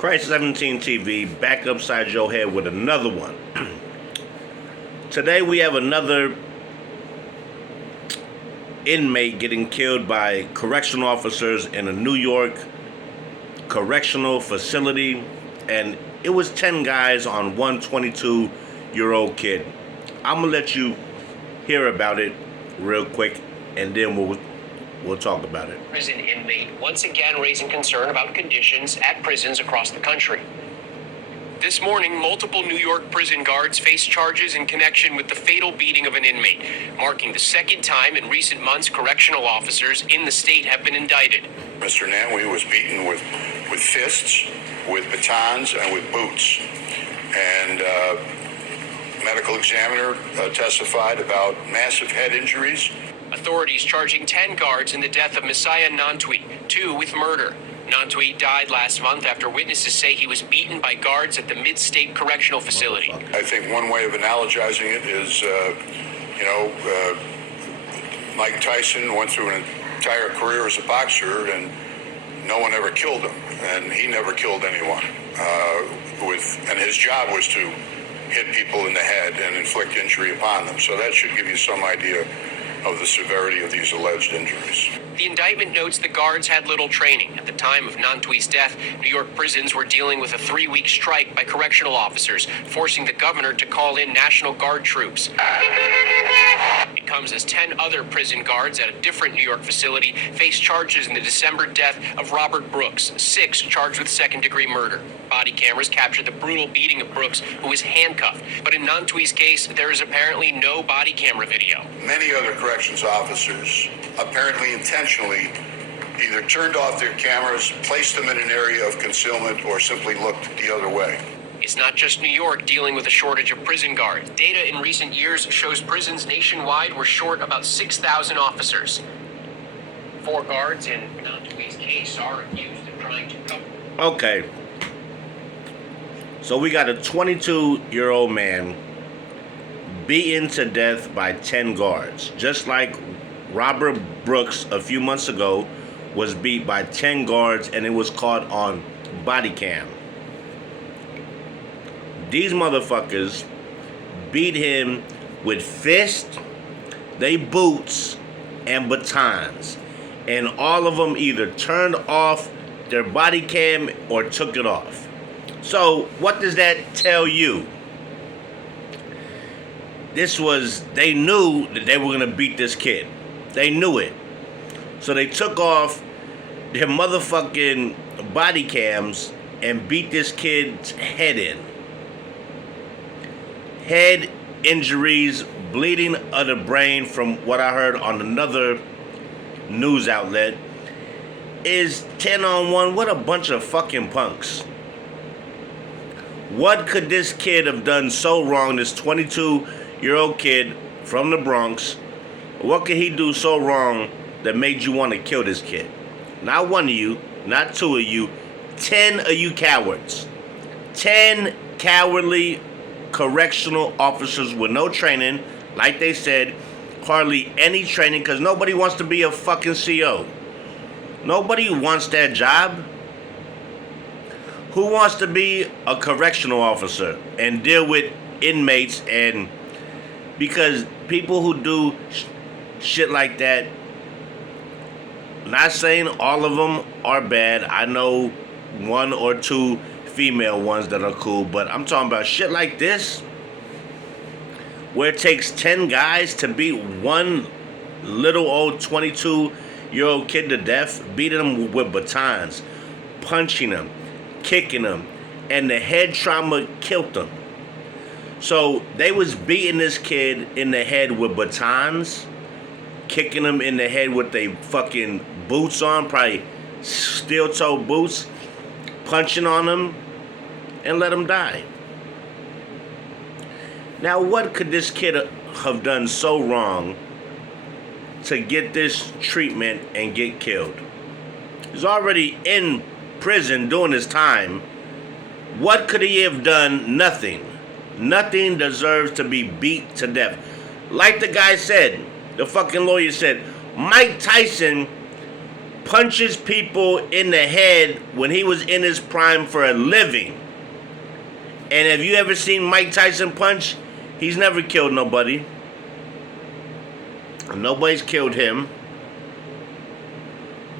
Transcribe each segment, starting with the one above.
Christ 17 TV back upside your head with another one. Today we have another inmate getting killed by correctional officers in a New York correctional facility, and it was 10 guys on one 22-year-old kid. I'm gonna let you hear about it real quick, and then we'll talk about it. Prison inmate once again raising concern about conditions at prisons across the country. This morning, multiple New York prison guards face charges in connection with the fatal beating of an inmate, marking the second time in recent months correctional officers in the state have been indicted. Mr. Nantwi was beaten with fists, with batons, and with boots. And medical examiner testified about massive head injuries. Authorities charging 10 guards in the death of Messiah Nantwi, 2 with murder. Nantwi died last month after witnesses say he was beaten by guards at the Mid-State Correctional Facility. I think one way of analogizing it is, Mike Tyson went through an entire career as a boxer, and no one ever killed him, and he never killed anyone. And his job was to hit people in the head and inflict injury upon them. So that should give you some idea of the severity of these alleged injuries. The indictment notes the guards had little training. At the time of Nantwi's death, New York prisons were dealing with a 3-week strike by correctional officers, forcing the governor to call in National Guard troops. It comes as 10 other prison guards at a different New York facility face charges in the December death of Robert Brooks, 6 charged with second-degree murder. Body cameras captured the brutal beating of Brooks, who was handcuffed. But in Nantwi's case, there is apparently no body camera video. Many other corrections officers, apparently intentionally, either turned off their cameras, placed them in an area of concealment, or simply looked the other way. It's not just New York dealing with a shortage of prison guards. Data in recent years shows prisons nationwide were short about 6,000 officers. 4 guards in Nantwi's case are accused of trying to cover. Okay. So we got a 22-year-old man beaten to death by 10 guards. Just like Robert Brooks a few months ago was beat by 10 guards, and it was caught on body cam. These motherfuckers beat him with fists, they boots, and batons. And all of them either turned off their body cam or took it off. So what does that tell you? They knew that they were going to beat this kid. They knew it. So they took off their motherfucking body cams and beat this kid's head in. Head injuries, bleeding of the brain, from what I heard on another news outlet, is 10 on 1. What a bunch of fucking punks. What could this kid have done so wrong, this 22-year-old kid from the Bronx? What could he do so wrong that made you want to kill this kid? Not one of you, not 2 of you, 10 of you cowards. 10 cowardly correctional officers with no training, like they said, hardly any training, because nobody wants to be a fucking CO. Nobody wants that job. Who wants to be a correctional officer and deal with inmates? And because people who do shit like that, not saying all of them are bad. I know 1 or 2 female ones that are cool, but I'm talking about shit like this, where it takes 10 guys to beat one little old 22-year-old kid to death, beating him with batons, punching him, kicking him, and the head trauma killed him. So they was beating this kid in the head with batons, kicking him in the head with they fucking boots on, probably steel-toe boots, punching on him, and let him die. Now, what could this kid have done so wrong to get this treatment and get killed? He's already in prison doing his time. What could he have done? Nothing. Nothing deserves to be beat to death. Like the guy said, the fucking lawyer said, Mike Tyson punches people in the head when he was in his prime for a living. And have you ever seen Mike Tyson punch? He's never killed nobody. Nobody's killed him.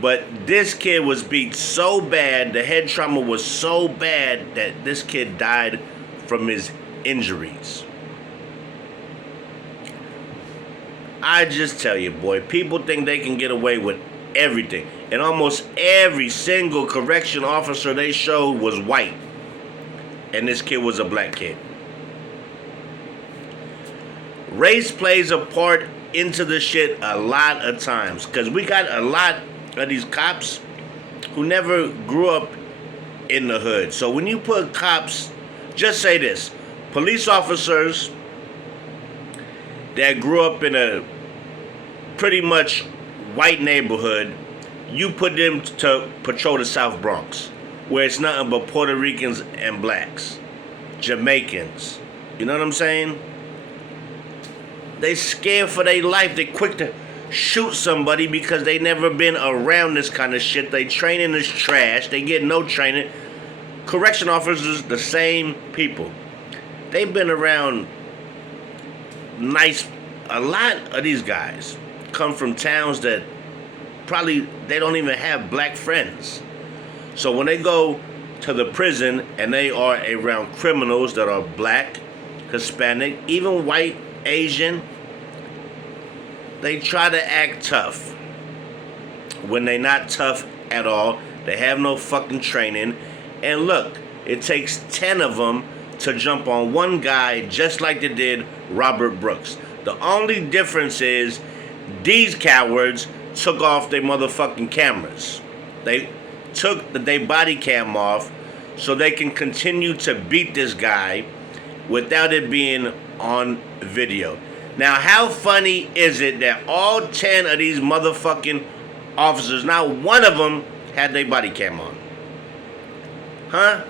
But this kid was beat so bad, the head trauma was so bad that this kid died from his injuries. I just tell you, boy, people think they can get away with everything. And almost every single correction officer they showed was white. And this kid was a black kid. Race plays a part into the shit a lot of times. Because we got a lot of these cops who never grew up in the hood. So when you put cops, just say this, police officers that grew up in a pretty much white neighborhood, you put them to patrol the South Bronx, where it's nothing but Puerto Ricans and blacks, Jamaicans. You know what I'm saying? They scared for their life. They quick to shoot somebody because they never been around this kind of shit. They training is trash. They get no training. Correction officers, the same people. They've been around nice. A lot of these guys come from towns that probably they don't even have black friends. So when they go to the prison and they are around criminals that are black, Hispanic, even white, Asian, they try to act tough when they not tough at all. They have no fucking training. And look, it takes 10 of them to jump on one guy just like they did Robert Brooks. The only difference is these cowards took off their motherfucking cameras. They took their body cam off so they can continue to beat this guy without it being on video. Now, how funny is it that all 10 of these motherfucking officers, not one of them had their body cam on? Huh?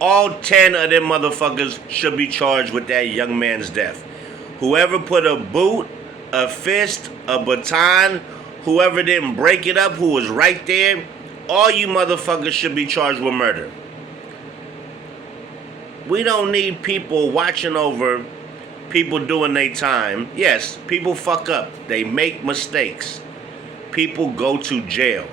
All 10 of them motherfuckers should be charged with that young man's death. Whoever put a boot, a fist, a baton, whoever didn't break it up, who was right there, all you motherfuckers should be charged with murder. We don't need people watching over people doing their time. Yes, people fuck up. They make mistakes. People go to jail.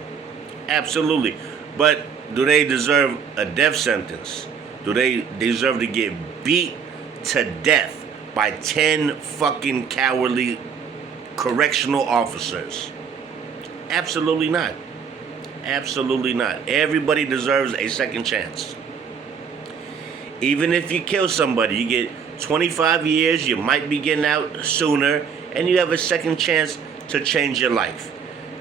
Absolutely. But do they deserve a death sentence? Do they deserve to get beat to death by 10 fucking cowardly correctional officers? Absolutely not. Absolutely not. Everybody deserves a second chance. Even if you kill somebody, you get 25 years, you might be getting out sooner, and you have a second chance to change your life.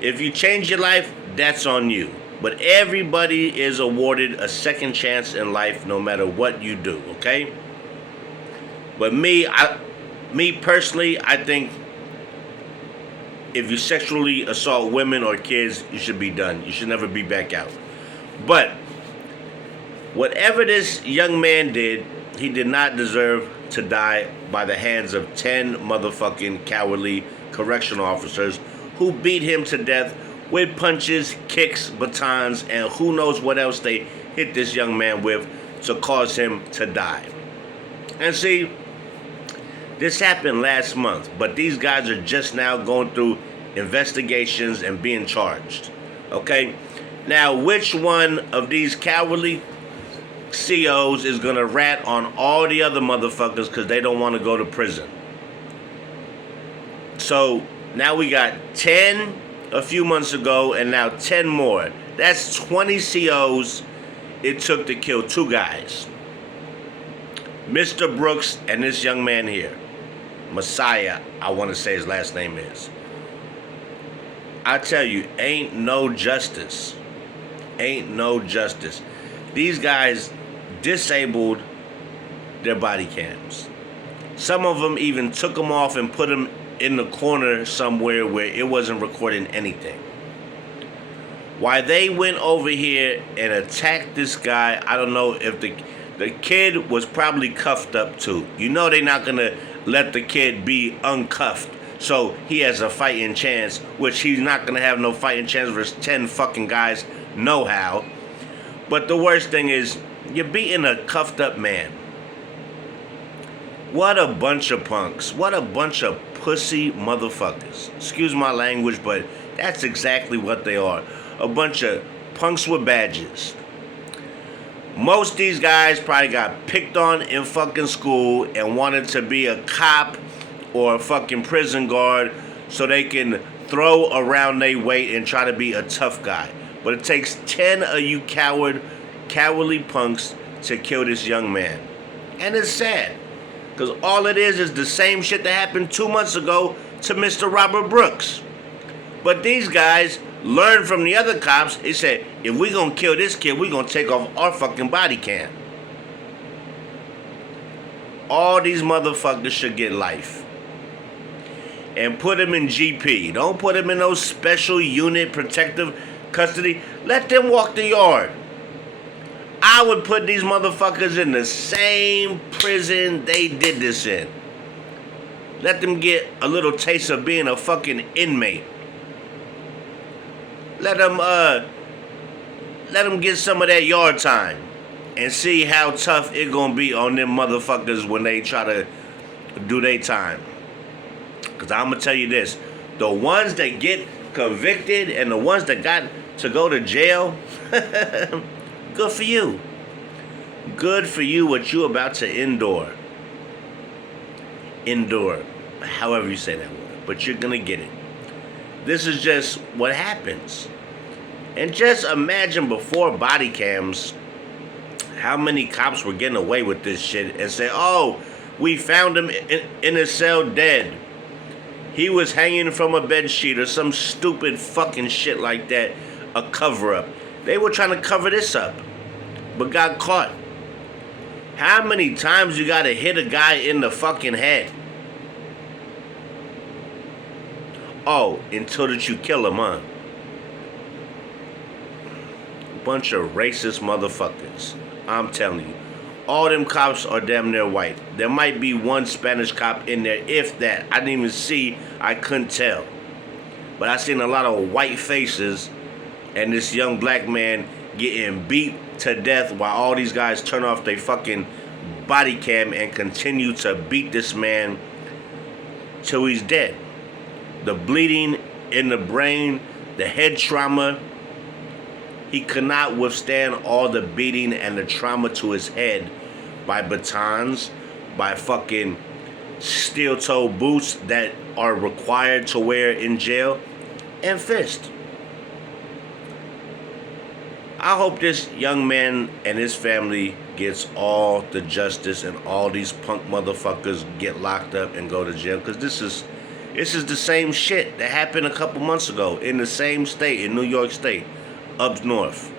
If you change your life, that's on you. But everybody is awarded a second chance in life no matter what you do, okay? But me personally, I think if you sexually assault women or kids, you should be done. You should never be back out. But whatever this young man did, he did not deserve to die by the hands of 10 motherfucking cowardly correctional officers who beat him to death with punches, kicks, batons, and who knows what else they hit this young man with to cause him to die. And see, this happened last month, but these guys are just now going through investigations and being charged. Okay? Now, which one of these cowardly COs is going to rat on all the other motherfuckers because they don't want to go to prison? So, now we got 10 a few months ago and now 10 more. That's 20 COs it took to kill 2 guys. Mr. Brooks and this young man here. Messiah, I want to say his last name is. I tell you, ain't no justice. Ain't no justice. These guys disabled their body cams. Some of them even took them off and put them in the corner somewhere where it wasn't recording anything. Why they went over here and attacked this guy, I don't know if the kid was probably cuffed up too. You know they're not going to let the kid be uncuffed So he has a fighting chance, which he's not going to have no fighting chance versus 10 fucking guys know how. But the worst thing is, you're beating a cuffed up man. What a bunch of punks. What a bunch of pussy motherfuckers. Excuse my language, but that's exactly what they are. A bunch of punks with badges. Most of these guys probably got picked on in fucking school and wanted to be a cop or a fucking prison guard so they can throw around their weight and try to be a tough guy. But it takes 10 of you cowardly punks to kill this young man. And it's sad. Because all it is the same shit that happened 2 months ago to Mr. Robert Brooks. But these guys learned from the other cops. They said, if we gonna kill this kid, we gonna take off our fucking body cam. All these motherfuckers should get life. And put them in GP. Don't put them in no special unit protective custody. Let them walk the yard. I would put these motherfuckers in the same prison they did this in. Let them get a little taste of being a fucking inmate. Let them get some of that yard time and see how tough it gonna be on them motherfuckers when they try to do their time. Cause I'm gonna tell you this, the ones that get convicted and the ones that got to go to jail, good for you. Good for you what you about to endure. Endure, however you say that word, but you're gonna get it. This is just what happens. And just imagine before body cams, how many cops were getting away with this shit and say, oh, we found him in his cell dead. He was hanging from a bed sheet or some stupid fucking shit like that, a cover-up. They were trying to cover this up, but got caught. How many times you gotta hit a guy in the fucking head? Oh, until that you kill him, huh? Bunch of racist motherfuckers. I'm telling you. All them cops are damn near white. There might be one Spanish cop in there, if that. I didn't even see. I couldn't tell. But I seen a lot of white faces and this young black man getting beat to death while all these guys turn off their fucking body cam and continue to beat this man till he's dead. The bleeding in the brain, the head trauma. He could not withstand all the beating and the trauma to his head by batons, by fucking steel-toe boots that are required to wear in jail, and fist. I hope this young man and his family gets all the justice and all these punk motherfuckers get locked up and go to jail, because this is the same shit that happened a couple months ago in the same state, in New York State, up north.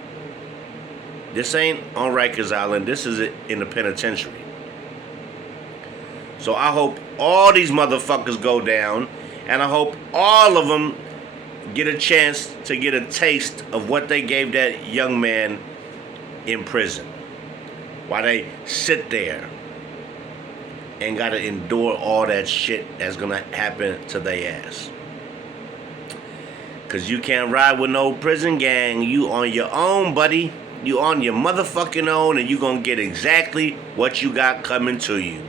This ain't on Rikers Island. This is in the penitentiary. So I hope all these motherfuckers go down, and I hope all of them get a chance to get a taste of what they gave that young man in prison. While they sit there and gotta endure all that shit that's gonna happen to their ass. Cause you can't ride with no prison gang. You on your own, buddy. You on your motherfucking own, and you gonna get exactly what you got coming to you.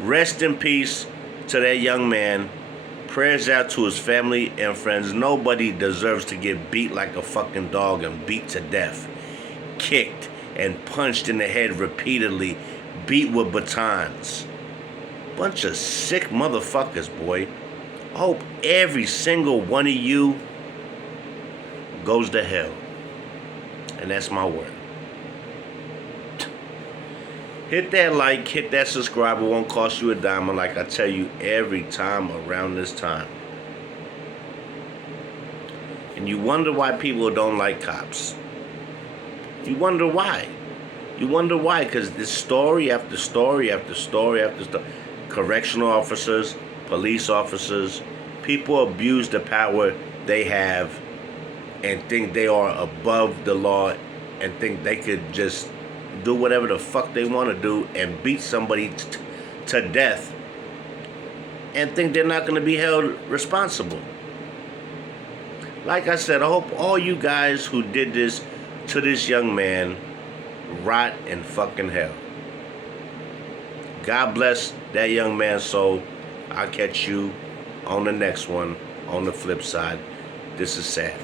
Rest in peace to that young man. Prayers out to his family and friends. Nobody deserves to get beat like a fucking dog and beat to death. Kicked and punched in the head repeatedly. Beat with batons. Bunch of sick motherfuckers, boy. I hope every single one of you goes to hell. And that's my word. Hit that like, hit that subscribe. It won't cost you a dime. And like I tell you every time around this time. And you wonder why people don't like cops. You wonder why. You wonder why. Because this story after story after story after story. Correctional officers, police officers, people abuse the power they have and think they are above the law and think they could just do whatever the fuck they want to do and beat somebody to death and think they're not going to be held responsible. Like I said, I hope all you guys who did this to this young man rot in fucking hell. God bless that young man's soul. I'll catch you on the next one, on the flip side. This is sad.